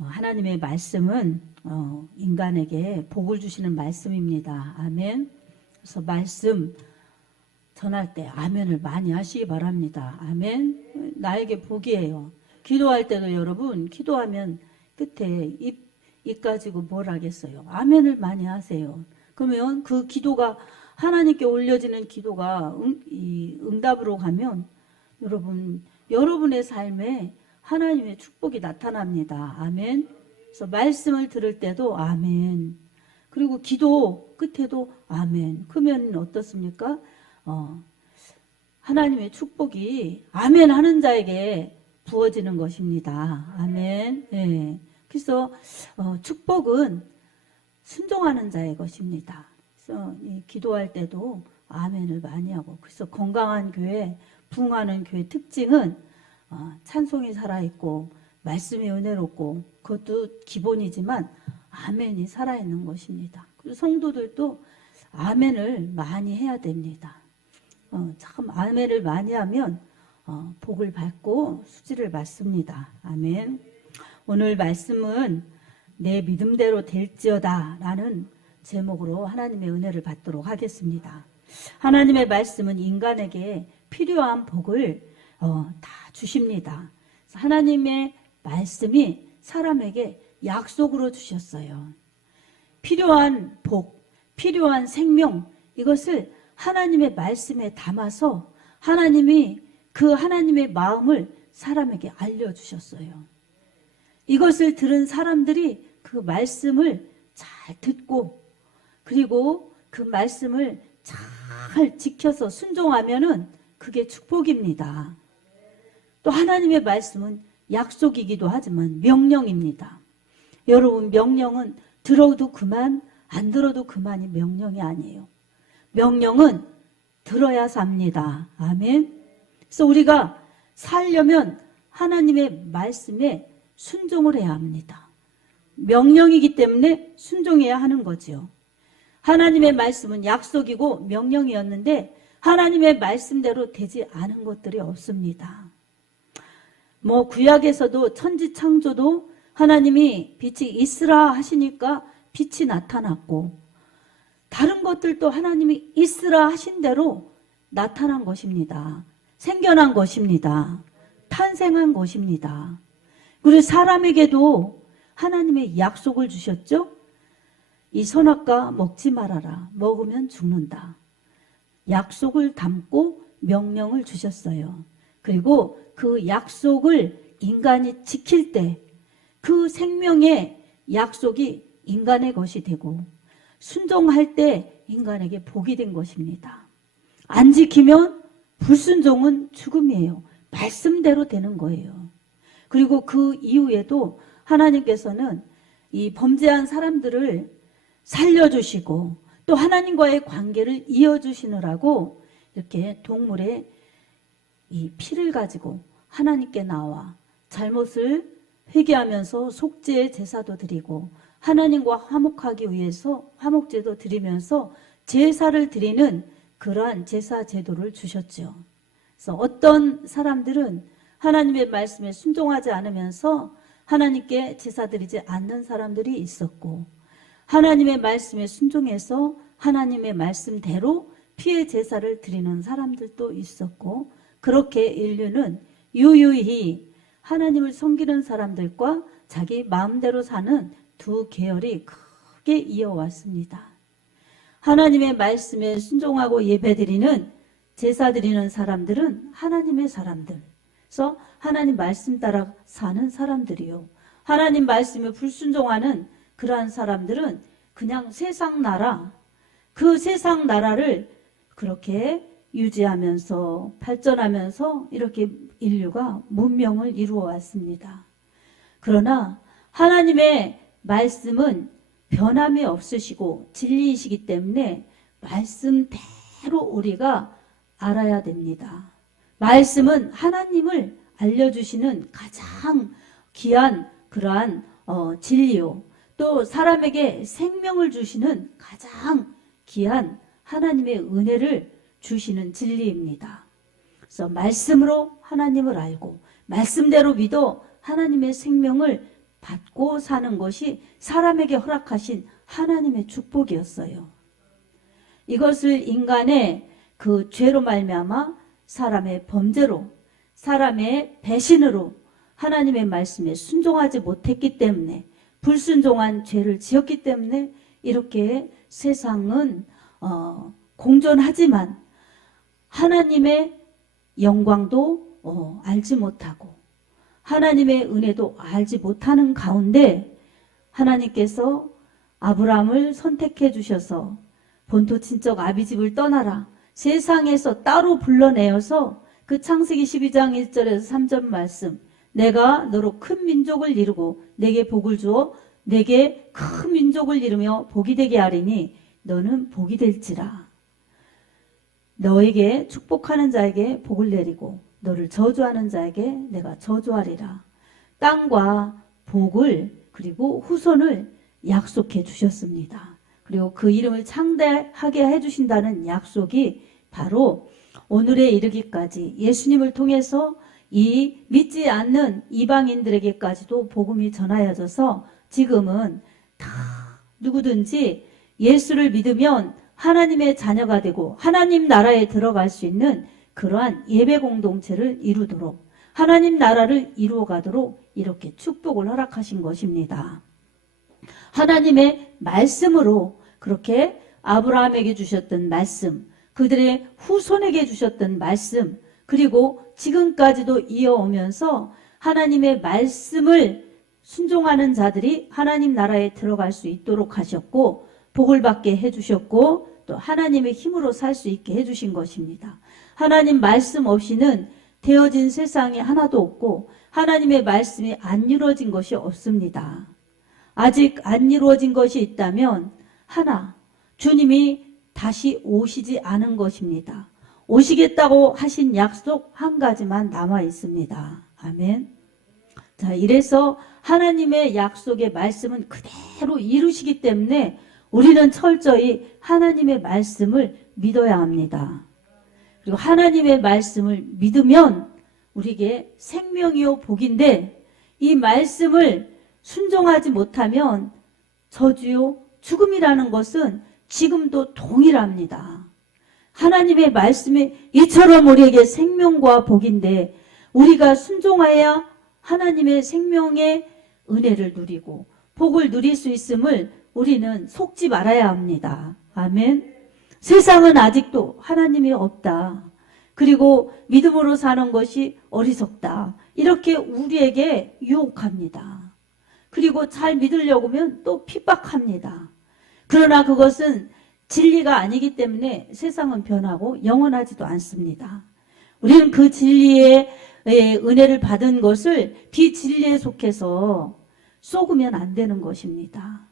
하나님의 말씀은 인간에게 복을 주시는 말씀입니다. 아멘. 그래서 말씀 전할 때 아멘을 많이 하시기 바랍니다. 아멘. 나에게 복이에요. 기도할 때도 여러분 기도하면 끝에 입 가지고 뭘 하겠어요. 아멘을 많이 하세요. 그러면 그 기도가 하나님께 올려지는 기도가 응답으로 가면 여러분의 삶에 하나님의 축복이 나타납니다. 아멘. 그래서 말씀을 들을 때도 아멘. 그리고 기도 끝에도 아멘. 그러면 어떻습니까? 하나님의 축복이 아멘 하는 자에게 부어지는 것입니다. 아멘. 예. 그래서 축복은 순종하는 자의 것입니다. 그래서 기도할 때도 아멘을 많이 하고, 그래서 건강한 교회, 부흥하는 교회 특징은 찬송이 살아있고 말씀이 은혜롭고, 그것도 기본이지만 아멘이 살아있는 것입니다. 그리고 성도들도 아멘을 많이 해야 됩니다. 참 아멘을 많이 하면 복을 받고 수지를 받습니다. 아멘. 오늘 말씀은 내 믿음대로 될지어다 라는 제목으로 하나님의 은혜를 받도록 하겠습니다. 하나님의 말씀은 인간에게 필요한 복을 다 주십니다. 하나님의 말씀이 사람에게 약속으로 주셨어요. 필요한 복, 필요한 생명, 이것을 하나님의 말씀에 담아서 하나님이 그 하나님의 마음을 사람에게 알려주셨어요. 이것을 들은 사람들이 그 말씀을 잘 듣고, 그리고 그 말씀을 잘 지켜서 순종하면은 그게 축복입니다. 또 하나님의 말씀은 약속이기도 하지만 명령입니다. 여러분, 명령은 들어도 그만, 안 들어도 그만이 명령이 아니에요. 명령은 들어야 삽니다. 아멘. 그래서 우리가 살려면 하나님의 말씀에 순종을 해야 합니다. 명령이기 때문에 순종해야 하는 거죠. 하나님의 말씀은 약속이고 명령이었는데 하나님의 말씀대로 되지 않은 것들이 없습니다. 구약에서도 천지창조도 하나님이 빛이 있으라 하시니까 빛이 나타났고, 다른 것들도 하나님이 있으라 하신 대로 나타난 것입니다. 생겨난 것입니다. 탄생한 것입니다. 그리고 사람에게도 하나님의 약속을 주셨죠. 이 선악과 먹지 말아라. 먹으면 죽는다. 약속을 담고 명령을 주셨어요. 그리고 그 약속을 인간이 지킬 때 그 생명의 약속이 인간의 것이 되고, 순종할 때 인간에게 복이 된 것입니다. 안 지키면 불순종은 죽음이에요. 말씀대로 되는 거예요. 그리고 그 이후에도 하나님께서는 이 범죄한 사람들을 살려주시고 또 하나님과의 관계를 이어주시느라고 이렇게 동물의 이 피를 가지고 하나님께 나와 잘못을 회개하면서 속죄의 제사도 드리고 하나님과 화목하기 위해서 화목제도 드리면서 제사를 드리는 그러한 제사 제도를 주셨죠. 그래서 어떤 사람들은 하나님의 말씀에 순종하지 않으면서 하나님께 제사 드리지 않는 사람들이 있었고, 하나님의 말씀에 순종해서 하나님의 말씀대로 피의 제사를 드리는 사람들도 있었고, 그렇게 인류는 유유히 하나님을 섬기는 사람들과 자기 마음대로 사는 두 계열이 크게 이어왔습니다. 하나님의 말씀에 순종하고 예배드리는 제사 드리는 사람들은 하나님의 사람들, 그래서 하나님 말씀 따라 사는 사람들이요. 하나님 말씀에 불순종하는 그러한 사람들은 그냥 세상 나라, 그 세상 나라를 그렇게 유지하면서 발전하면서 이렇게 인류가 문명을 이루어 왔습니다. 그러나 하나님의 말씀은 변함이 없으시고 진리이시기 때문에 말씀대로 우리가 알아야 됩니다. 말씀은 하나님을 알려주시는 가장 귀한 그러한 진리요, 또 사람에게 생명을 주시는 가장 귀한 하나님의 은혜를 주시는 진리입니다. 그래서 말씀으로 하나님을 알고 말씀대로 믿어 하나님의 생명을 받고 사는 것이 사람에게 허락하신 하나님의 축복이었어요. 이것을 인간의 그 죄로 말미암아 사람의 범죄로, 사람의 배신으로 하나님의 말씀에 순종하지 못했기 때문에, 불순종한 죄를 지었기 때문에 이렇게 세상은 공존하지만 하나님의 영광도 알지 못하고 하나님의 은혜도 알지 못하는 가운데 하나님께서 아브라함을 선택해 주셔서 본토 친척 아비집을 떠나라, 세상에서 따로 불러내어서 그 창세기 12장 1절에서 3절 말씀, 내가 너로 큰 민족을 이루고 내게 복을 주어 내게 큰 민족을 이루며 복이 되게 하리니 너는 복이 될지라. 너에게 축복하는 자에게 복을 내리고 너를 저주하는 자에게 내가 저주하리라. 땅과 복을 그리고 후손을 약속해 주셨습니다. 그리고 그 이름을 창대하게 해주신다는 약속이 바로 오늘에 이르기까지 예수님을 통해서 이 믿지 않는 이방인들에게까지도 복음이 전하여져서 지금은 다 누구든지 예수를 믿으면 하나님의 자녀가 되고 하나님 나라에 들어갈 수 있는 그러한 예배 공동체를 이루도록, 하나님 나라를 이루어가도록 이렇게 축복을 허락하신 것입니다. 하나님의 말씀으로 그렇게 아브라함에게 주셨던 말씀, 그들의 후손에게 주셨던 말씀, 그리고 지금까지도 이어오면서 하나님의 말씀을 순종하는 자들이 하나님 나라에 들어갈 수 있도록 하셨고 복을 받게 해주셨고 또 하나님의 힘으로 살 수 있게 해주신 것입니다. 하나님 말씀 없이는 되어진 세상이 하나도 없고 하나님의 말씀이 안 이루어진 것이 없습니다. 아직 안 이루어진 것이 있다면 하나, 주님이 다시 오시지 않은 것입니다. 오시겠다고 하신 약속 한 가지만 남아 있습니다. 아멘. 자, 이래서 하나님의 약속의 말씀은 그대로 이루시기 때문에 우리는 철저히 하나님의 말씀을 믿어야 합니다. 그리고 하나님의 말씀을 믿으면 우리에게 생명이요 복인데 이 말씀을 순종하지 못하면 저주요 죽음이라는 것은 지금도 동일합니다. 하나님의 말씀이 이처럼 우리에게 생명과 복인데 우리가 순종하여야 하나님의 생명의 은혜를 누리고 복을 누릴 수 있음을 우리는 속지 말아야 합니다. 아멘. 세상은 아직도 하나님이 없다. 그리고 믿음으로 사는 것이 어리석다. 이렇게 우리에게 유혹합니다. 그리고 잘 믿으려고 하면 또 핍박합니다. 그러나 그것은 진리가 아니기 때문에 세상은 변하고 영원하지도 않습니다. 우리는 그 진리의 은혜를 받은 것을 비진리에 속해서 쏘으면 안 되는 것입니다.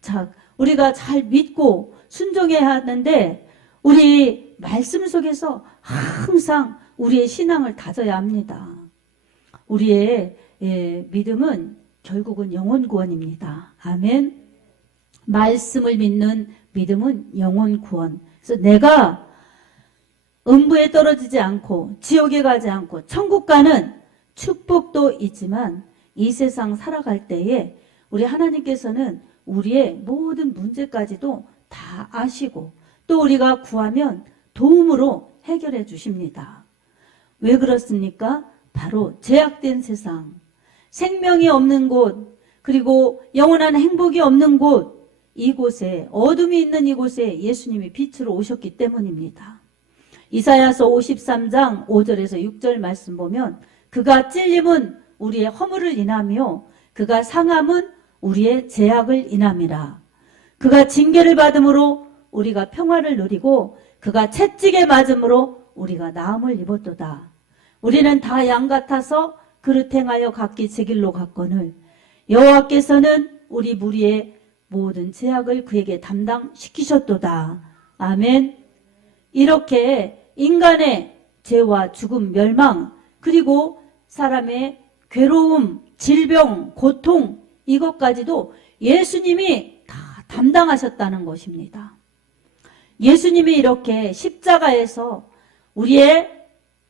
자, 우리가 잘 믿고 순종해야 하는데 우리 말씀 속에서 항상 우리의 신앙을 다져야 합니다. 우리의 믿음은 결국은 영혼 구원입니다. 아멘. 말씀을 믿는 믿음은 영혼 구원. 그래서 내가 음부에 떨어지지 않고 지옥에 가지 않고 천국 가는 축복도 있지만 이 세상 살아갈 때에 우리 하나님께서는 우리의 모든 문제까지도 다 아시고 또 우리가 구하면 도움으로 해결해 주십니다. 왜 그렇습니까? 바로 죄악된 세상, 생명이 없는 곳, 그리고 영원한 행복이 없는 곳, 이곳에 어둠이 있는 이곳에 예수님이 빛으로 오셨기 때문입니다. 이사야서 53장 5절에서 6절 말씀 보면 그가 찔림은 우리의 허물을 인하며 그가 상함은 우리의 죄악을 인함이라. 그가 징계를 받음으로 우리가 평화를 누리고 그가 채찍에 맞음으로 우리가 나음을 입었도다. 우리는 다 양 같아서 그릇 행하여 각기 제 길로 갔거늘 여호와께서는 우리 무리의 모든 죄악을 그에게 담당시키셨도다. 아멘. 이렇게 인간의 죄와 죽음, 멸망, 그리고 사람의 괴로움, 질병, 고통, 이것까지도 예수님이 다 담당하셨다는 것입니다. 예수님이 이렇게 십자가에서 우리의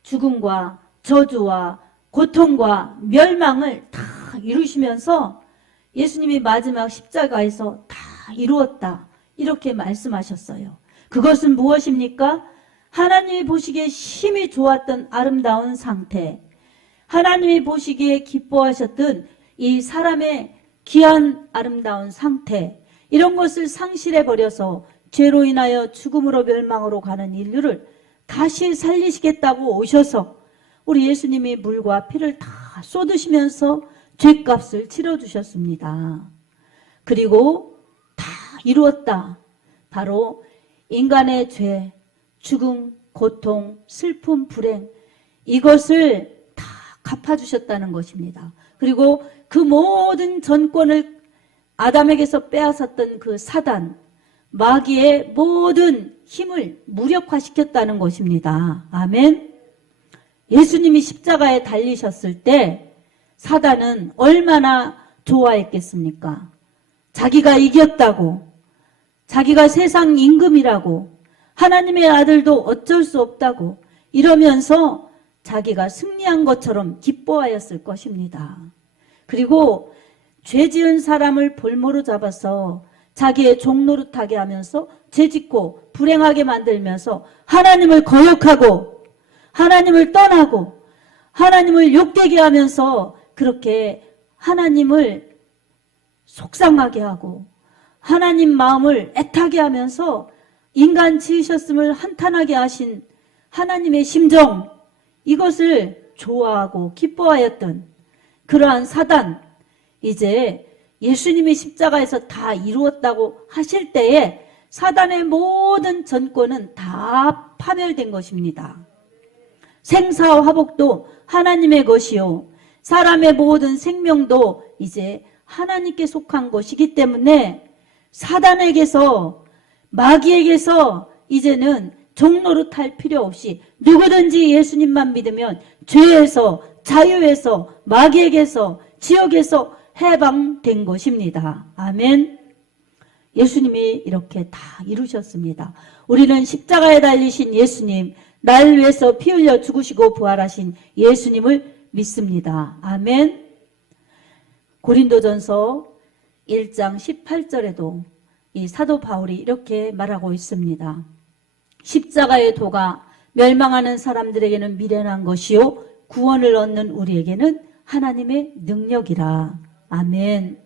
죽음과 저주와 고통과 멸망을 다 이루시면서 예수님이 마지막 십자가에서 다 이루었다 이렇게 말씀하셨어요. 그것은 무엇입니까? 하나님이 보시기에 심히 좋았던 아름다운 상태, 하나님이 보시기에 기뻐하셨던 이 사람의 귀한 아름다운 상태, 이런 것을 상실해버려서 죄로 인하여 죽음으로 멸망으로 가는 인류를 다시 살리시겠다고 오셔서 우리 예수님이 물과 피를 다 쏟으시면서 죄값을 치러주셨습니다. 그리고 다 이루었다. 바로 인간의 죄, 죽음, 고통, 슬픔, 불행, 이것을 다 갚아주셨다는 것입니다. 그리고 그 모든 전권을 아담에게서 빼앗았던 그 사단, 마귀의 모든 힘을 무력화시켰다는 것입니다. 아멘. 예수님이 십자가에 달리셨을 때 사단은 얼마나 좋아했겠습니까? 자기가 이겼다고, 자기가 세상 임금이라고, 하나님의 아들도 어쩔 수 없다고 이러면서 자기가 승리한 것처럼 기뻐하였을 것입니다. 그리고 죄 지은 사람을 볼모로 잡아서 자기의 종노릇하게 하면서 죄짓고 불행하게 만들면서 하나님을 거역하고 하나님을 떠나고 하나님을 욕되게 하면서 그렇게 하나님을 속상하게 하고 하나님 마음을 애타게 하면서 인간 지으셨음을 한탄하게 하신 하나님의 심정, 이것을 좋아하고 기뻐하였던 그러한 사단, 이제 예수님이 십자가에서 다 이루었다고 하실 때에 사단의 모든 전권은 다 파멸된 것입니다. 생사와 화복도 하나님의 것이요 사람의 모든 생명도 이제 하나님께 속한 것이기 때문에 사단에게서 마귀에게서 이제는 종노릇할 필요 없이 누구든지 예수님만 믿으면 죄에서 자유에서 마귀에게서 지옥에서 해방된 것입니다. 아멘. 예수님이 이렇게 다 이루셨습니다. 우리는 십자가에 달리신 예수님, 날 위해서 피 흘려 죽으시고 부활하신 예수님을 믿습니다. 아멘. 고린도전서 1장 18절에도 이 사도 바울이 이렇게 말하고 있습니다. 십자가의 도가 멸망하는 사람들에게는 미련한 것이요 구원을 얻는 우리에게는 하나님의 능력이라. 아멘.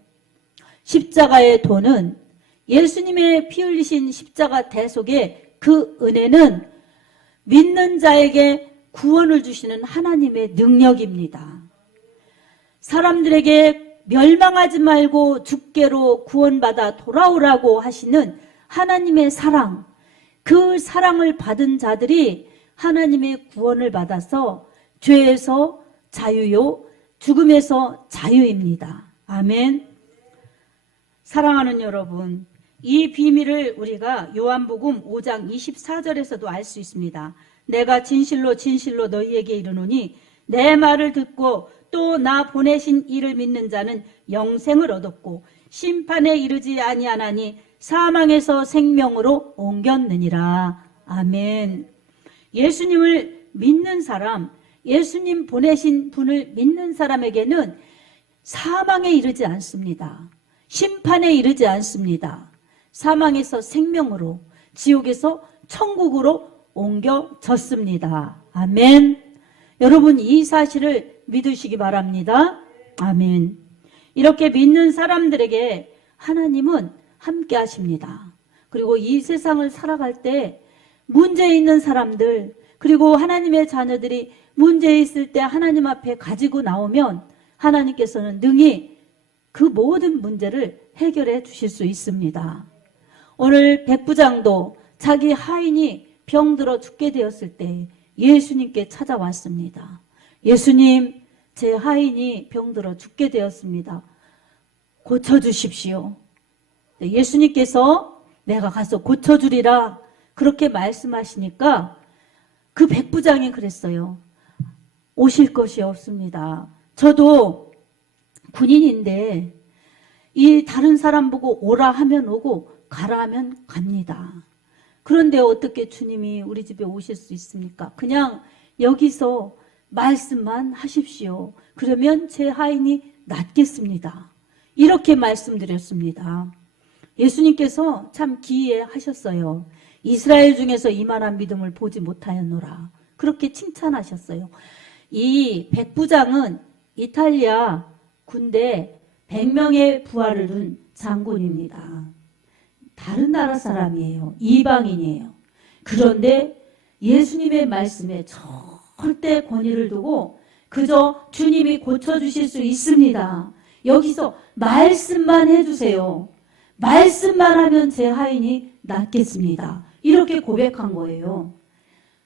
십자가의 도는 예수님의 피 흘리신 십자가 대속의 그 은혜는 믿는 자에게 구원을 주시는 하나님의 능력입니다. 사람들에게 멸망하지 말고 죽게로 구원받아 돌아오라고 하시는 하나님의 사랑, 그 사랑을 받은 자들이 하나님의 구원을 받아서 죄에서 자유요 죽음에서 자유입니다. 아멘. 사랑하는 여러분, 이 비밀을 우리가 요한복음 5장 24절에서도 알 수 있습니다. 내가 진실로 진실로 너희에게 이르노니 내 말을 듣고 또 나 보내신 이를 믿는 자는 영생을 얻었고 심판에 이르지 아니하나니 사망에서 생명으로 옮겼느니라. 아멘. 예수님을 믿는 사람, 예수님 보내신 분을 믿는 사람에게는 사망에 이르지 않습니다. 심판에 이르지 않습니다. 사망에서 생명으로, 지옥에서 천국으로 옮겨졌습니다. 아멘. 여러분, 이 사실을 믿으시기 바랍니다. 아멘. 이렇게 믿는 사람들에게 하나님은 함께 하십니다. 그리고 이 세상을 살아갈 때 문제 있는 사람들, 그리고 하나님의 자녀들이 문제 있을 때 하나님 앞에 가지고 나오면 하나님께서는 능히 그 모든 문제를 해결해 주실 수 있습니다. 오늘 백부장도 자기 하인이 병들어 죽게 되었을 때 예수님께 찾아왔습니다. 예수님, 제 하인이 병들어 죽게 되었습니다. 고쳐주십시오. 예수님께서 내가 가서 고쳐주리라 그렇게 말씀하시니까 그 백부장이 그랬어요. 오실 것이 없습니다. 저도 군인인데 이 다른 사람 보고 오라 하면 오고 가라 하면 갑니다. 그런데 어떻게 주님이 우리 집에 오실 수 있습니까? 그냥 여기서 말씀만 하십시오. 그러면 제 하인이 낫겠습니다. 이렇게 말씀드렸습니다. 예수님께서 참 기이하셨어요. 이스라엘 중에서 이만한 믿음을 보지 못하였노라. 그렇게 칭찬하셨어요. 이 백부장은 이탈리아 군대 100명의 부하를 둔 장군입니다. 다른 나라 사람이에요. 이방인이에요. 그런데 예수님의 말씀에 절대 권위를 두고 그저 주님이 고쳐주실 수 있습니다. 여기서 말씀만 해주세요. 말씀만 하면 제 하인이 낫겠습니다. 이렇게 고백한 거예요.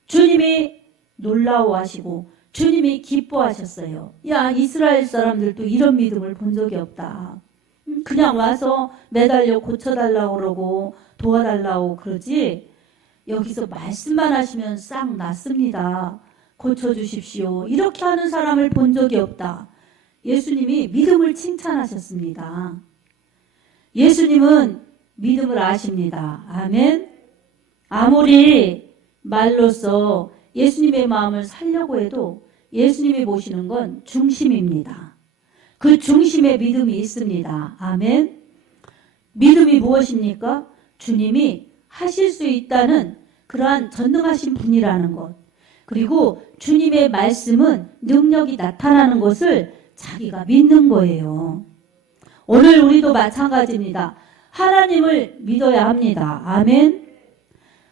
주님이 놀라워하시고 주님이 기뻐하셨어요. 야, 이스라엘 사람들도 이런 믿음을 본 적이 없다. 그냥 와서 매달려 고쳐달라고 그러고 도와달라고 그러지 여기서 말씀만 하시면 싹 낫습니다. 고쳐주십시오. 이렇게 하는 사람을 본 적이 없다. 예수님이 믿음을 칭찬하셨습니다. 예수님은 믿음을 아십니다. 아멘. 아무리 말로써 예수님의 마음을 살려고 해도 예수님이 보시는 건 중심입니다. 그 중심에 믿음이 있습니다. 아멘. 믿음이 무엇입니까? 주님이 하실 수 있다는 그러한 전능하신 분이라는 것. 그리고 주님의 말씀은 능력이 나타나는 것을 자기가 믿는 거예요. 오늘 우리도 마찬가지입니다. 하나님을 믿어야 합니다. 아멘.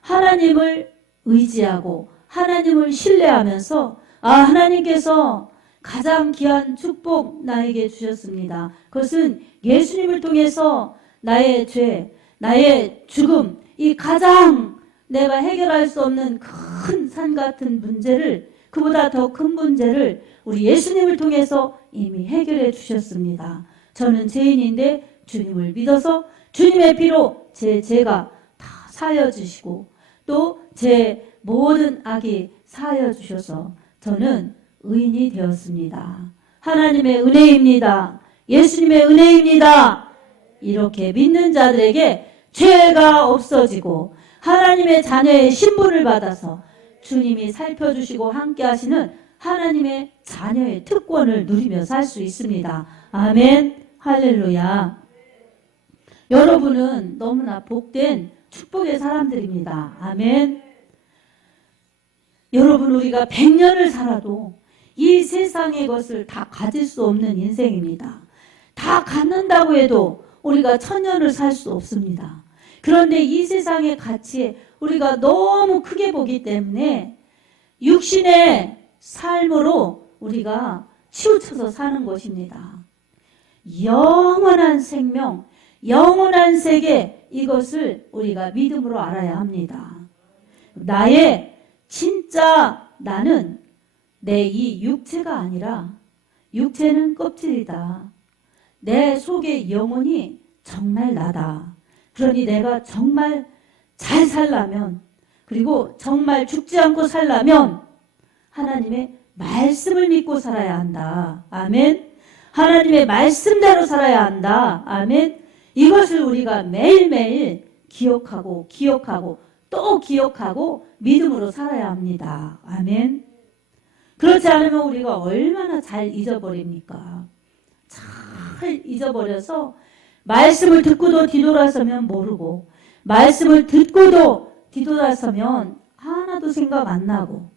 하나님을 의지하고 하나님을 신뢰하면서 하나님께서 가장 귀한 축복 나에게 주셨습니다. 그것은 예수님을 통해서 나의 죄, 나의 죽음, 이 가장 내가 해결할 수 없는 큰 산 같은 문제를, 그보다 더 큰 문제를 우리 예수님을 통해서 이미 해결해 주셨습니다. 저는 죄인인데 주님을 믿어서 주님의 피로 제 죄가 다 사하여 주시고 또 제 모든 악이 사하여 주셔서 저는 의인이 되었습니다. 하나님의 은혜입니다. 예수님의 은혜입니다. 이렇게 믿는 자들에게 죄가 없어지고 하나님의 자녀의 신분을 받아서 주님이 살펴주시고 함께 하시는 하나님의 자녀의 특권을 누리며 살 수 있습니다. 아멘. 할렐루야. 여러분은 너무나 복된 축복의 사람들입니다. 아멘. 여러분, 우리가 100년을 살아도 이 세상의 것을 다 가질 수 없는 인생입니다. 다 갖는다고 해도 우리가 1000년을 살 수 없습니다. 그런데 이 세상의 가치에 우리가 너무 크게 보기 때문에 육신의 삶으로 우리가 치우쳐서 사는 것입니다. 영원한 생명, 영원한 세계, 이것을 우리가 믿음으로 알아야 합니다. 나의 진짜 나는 내 이 육체가 아니라 육체는 껍질이다. 내 속의 영혼이 정말 나다. 그러니 내가 정말 잘 살려면, 그리고 정말 죽지 않고 살려면 하나님의 말씀을 믿고 살아야 한다. 아멘. 하나님의 말씀대로 살아야 한다. 아멘. 이것을 우리가 매일매일 기억하고 또 기억하고 믿음으로 살아야 합니다. 아멘. 그렇지 않으면 우리가 얼마나 잘 잊어버립니까? 잘 잊어버려서 말씀을 듣고도 뒤돌아서면 모르고, 말씀을 듣고도 뒤돌아서면 하나도 생각 안 나고,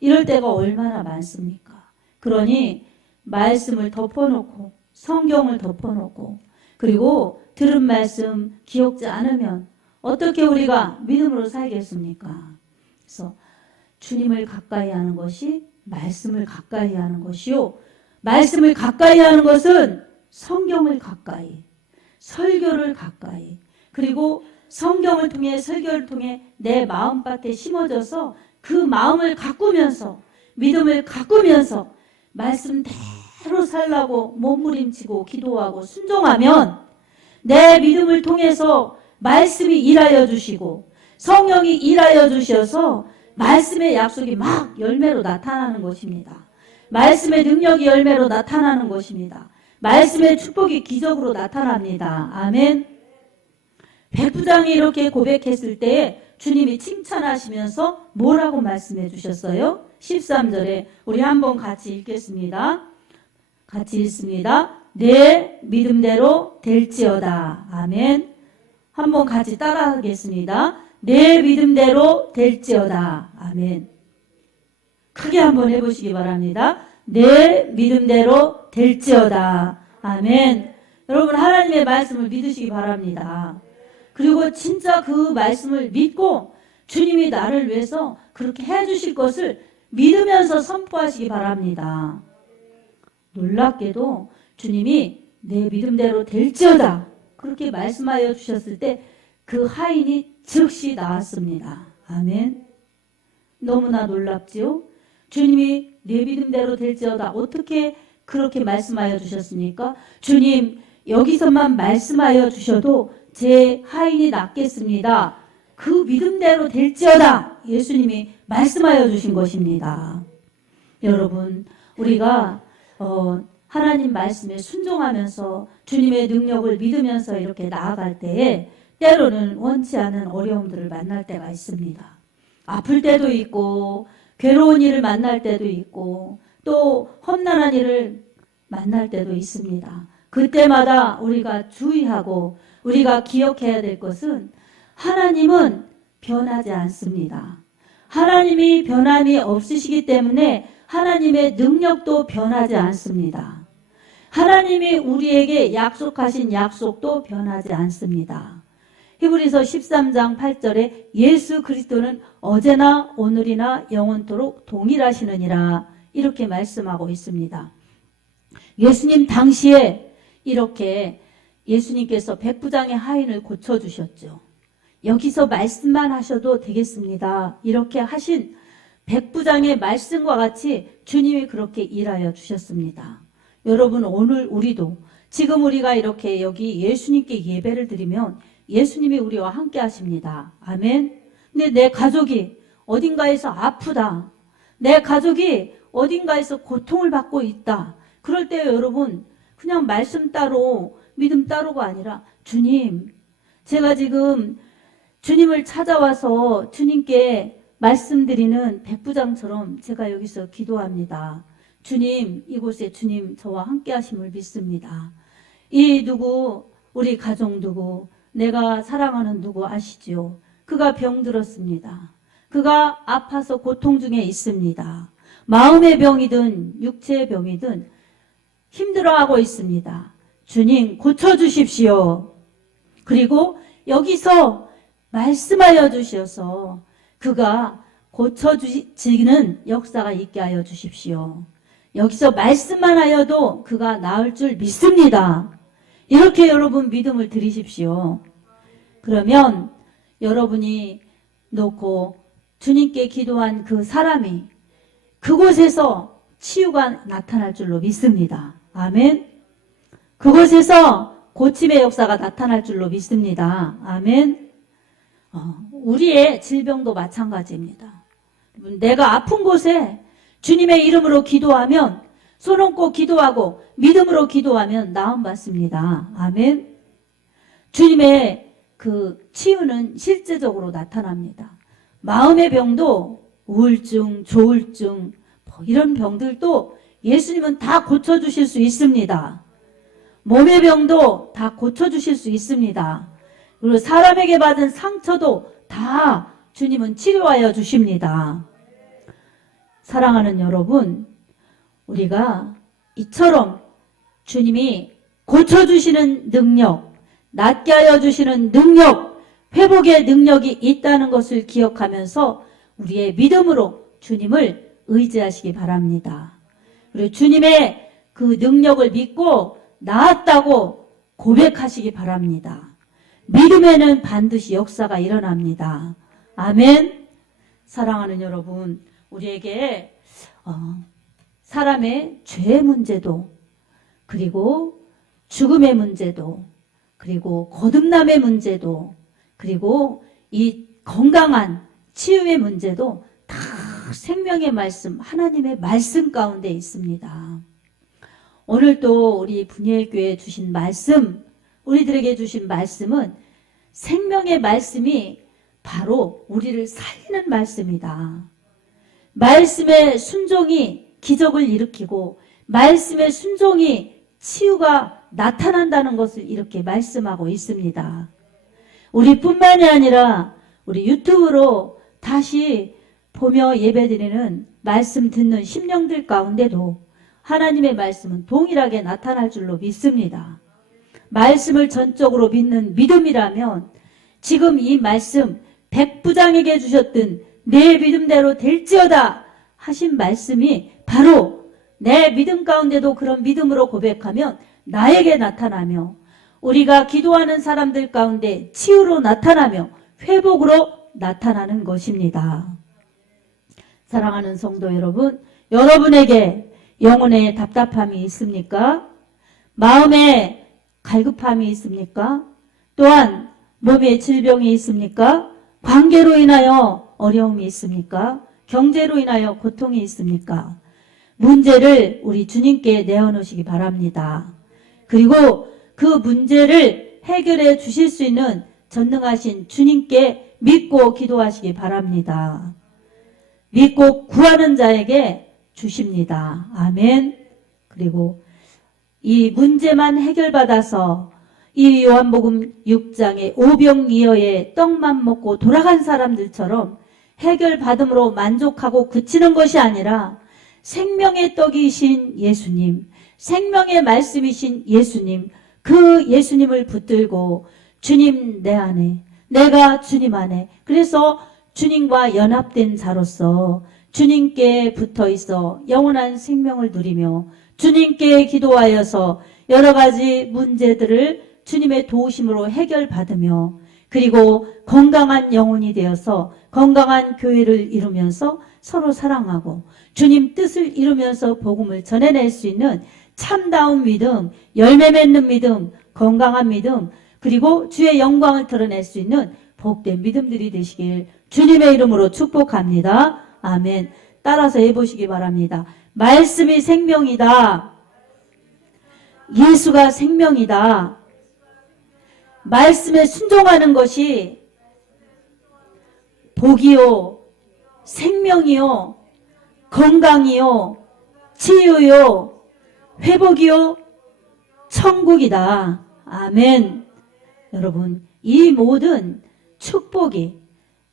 이럴 때가 얼마나 많습니까? 그러니 말씀을 덮어놓고 성경을 덮어놓고 그리고 들은 말씀 기억지 않으면 어떻게 우리가 믿음으로 살겠습니까? 그래서 주님을 가까이 하는 것이 말씀을 가까이 하는 것이요, 말씀을 가까이 하는 것은 성경을 가까이, 설교를 가까이, 그리고 성경을 통해, 설교를 통해 내 마음밭에 심어져서 그 마음을 가꾸면서, 믿음을 가꾸면서 말씀대로 살라고 몸부림치고 기도하고 순종하면 내 믿음을 통해서 말씀이 일하여 주시고 성령이 일하여 주셔서 말씀의 약속이 막 열매로 나타나는 것입니다. 말씀의 능력이 열매로 나타나는 것입니다. 말씀의 축복이 기적으로 나타납니다. 아멘. 백부장이 이렇게 고백했을 때에 주님이 칭찬하시면서 뭐라고 말씀해 주셨어요? 13절에 우리 한번 같이 읽겠습니다. 같이 읽습니다. 내 믿음대로 될지어다. 아멘. 한번 같이 따라하겠습니다. 내 믿음대로 될지어다. 아멘. 크게 한번 해보시기 바랍니다. 내 믿음대로 될지어다. 아멘. 여러분 하나님의 말씀을 믿으시기 바랍니다. 그리고 진짜 그 말씀을 믿고 주님이 나를 위해서 그렇게 해주실 것을 믿으면서 선포하시기 바랍니다. 놀랍게도 주님이 내 믿음대로 될지어다 그렇게 말씀하여 주셨을 때 그 하인이 즉시 나왔습니다. 아멘. 너무나 놀랍지요? 주님이 내 믿음대로 될지어다 어떻게 그렇게 말씀하여 주셨습니까? 주님 여기서만 말씀하여 주셔도 제 하인이 낫겠습니다. 그 믿음대로 될지어다 예수님이 말씀하여 주신 것입니다. 여러분 우리가 하나님 말씀에 순종하면서 주님의 능력을 믿으면서 이렇게 나아갈 때에 때로는 원치 않은 어려움들을 만날 때가 있습니다. 아플 때도 있고 괴로운 일을 만날 때도 있고 또 험난한 일을 만날 때도 있습니다. 그때마다 우리가 주의하고 우리가 기억해야 될 것은 하나님은 변하지 않습니다. 하나님이 변함이 없으시기 때문에 하나님의 능력도 변하지 않습니다. 하나님이 우리에게 약속하신 약속도 변하지 않습니다. 히브리서 13장 8절에 예수 그리스도는 어제나 오늘이나 영원토록 동일하시느니라 이렇게 말씀하고 있습니다. 예수님 당시에 이렇게 예수님께서 백부장의 하인을 고쳐주셨죠. 여기서 말씀만 하셔도 되겠습니다. 이렇게 하신 백부장의 말씀과 같이 주님이 그렇게 일하여 주셨습니다. 여러분 오늘 우리도 지금 우리가 이렇게 여기 예수님께 예배를 드리면 예수님이 우리와 함께 하십니다. 아멘. 근데 내 가족이 어딘가에서 아프다. 내 가족이 어딘가에서 고통을 받고 있다. 그럴 때 여러분 그냥 말씀 따로 믿음 따로가 아니라 주님 제가 지금 주님을 찾아와서 주님께 말씀드리는 백부장처럼 제가 여기서 기도합니다. 주님 이곳에 주님 저와 함께 하심을 믿습니다. 이 누구 우리 가족 누구 내가 사랑하는 누구 아시지요? 그가 병들었습니다. 그가 아파서 고통 중에 있습니다. 마음의 병이든 육체의 병이든 힘들어하고 있습니다. 주님 고쳐주십시오. 그리고 여기서 말씀하여 주셔서 그가 고쳐지는 역사가 있게 하여 주십시오. 여기서 말씀만 하여도 그가 나을 줄 믿습니다. 이렇게 여러분 믿음을 드리십시오. 그러면 여러분이 놓고 주님께 기도한 그 사람이 그곳에서 치유가 나타날 줄로 믿습니다. 아멘. 그곳에서 고침의 역사가 나타날 줄로 믿습니다. 아멘. 우리의 질병도 마찬가지입니다. 내가 아픈 곳에 주님의 이름으로 기도하면 손 얹고 기도하고 믿음으로 기도하면 나음 받습니다. 아멘. 주님의 그 치유는 실제적으로 나타납니다. 마음의 병도 우울증, 조울증 이런 병들도 예수님은 다 고쳐주실 수 있습니다. 몸의 병도 다 고쳐주실 수 있습니다. 그리고 사람에게 받은 상처도 다 주님은 치료하여 주십니다. 사랑하는 여러분, 우리가 이처럼 주님이 고쳐주시는 능력, 낫게 하여 주시는 능력, 회복의 능력이 있다는 것을 기억하면서 우리의 믿음으로 주님을 의지하시기 바랍니다. 그리고 주님의 그 능력을 믿고 나았다고 고백하시기 바랍니다. 믿음에는 반드시 역사가 일어납니다. 아멘. 사랑하는 여러분, 우리에게 사람의 죄의 문제도 그리고 죽음의 문제도 그리고 거듭남의 문제도 그리고 이 건강한 치유의 문제도 다 생명의 말씀, 하나님의 말씀 가운데 있습니다. 오늘도 우리 분예교회에 주신 말씀, 우리들에게 주신 말씀은 생명의 말씀이 바로 우리를 살리는 말씀이다. 말씀의 순종이 기적을 일으키고 말씀의 순종이 치유가 나타난다는 것을 이렇게 말씀하고 있습니다. 우리뿐만이 아니라 우리 유튜브로 다시 보며 예배드리는 말씀 듣는 심령들 가운데도 하나님의 말씀은 동일하게 나타날 줄로 믿습니다. 말씀을 전적으로 믿는 믿음이라면 지금 이 말씀 백부장에게 주셨던 내 믿음대로 될지어다 하신 말씀이 바로 내 믿음 가운데도 그런 믿음으로 고백하면 나에게 나타나며 우리가 기도하는 사람들 가운데 치유로 나타나며 회복으로 나타나는 것입니다. 사랑하는 성도 여러분, 여러분에게 영혼의 답답함이 있습니까? 마음에 갈급함이 있습니까? 또한 몸에 질병이 있습니까? 관계로 인하여 어려움이 있습니까? 경제로 인하여 고통이 있습니까? 문제를 우리 주님께 내어놓으시기 바랍니다. 그리고 그 문제를 해결해 주실 수 있는 전능하신 주님께 믿고 기도하시기 바랍니다. 믿고 구하는 자에게 주십니다. 아멘. 그리고 이 문제만 해결받아서 이 요한복음 6장의 오병이어의 떡만 먹고 돌아간 사람들처럼 해결받음으로 만족하고 그치는 것이 아니라 생명의 떡이신 예수님, 생명의 말씀이신 예수님, 그 예수님을 붙들고 주님 내 안에, 내가 주님 안에, 그래서 주님과 연합된 자로서 주님께 붙어 있어 영원한 생명을 누리며 주님께 기도하여서 여러 가지 문제들을 주님의 도우심으로 해결받으며 그리고 건강한 영혼이 되어서 건강한 교회를 이루면서 서로 사랑하고 주님 뜻을 이루면서 복음을 전해낼 수 있는 참다운 믿음, 열매 맺는 믿음, 건강한 믿음, 그리고 주의 영광을 드러낼 수 있는 복된 믿음들이 되시길 주님의 이름으로 축복합니다. 아멘. 따라서 해보시기 바랍니다. 말씀이 생명이다. 예수가 생명이다. 말씀에 순종하는 것이 복이요, 생명이요, 건강이요, 치유요, 회복이요, 천국이다. 아멘. 여러분, 이 모든 축복이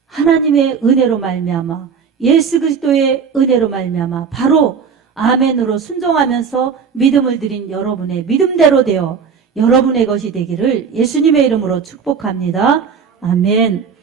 하나님의 은혜로 말미암아 예수 그리스도의 은혜로 말미암아 바로 아멘으로 순종하면서 믿음을 드린 여러분의 믿음대로 되어 여러분의 것이 되기를 예수님의 이름으로 축복합니다. 아멘.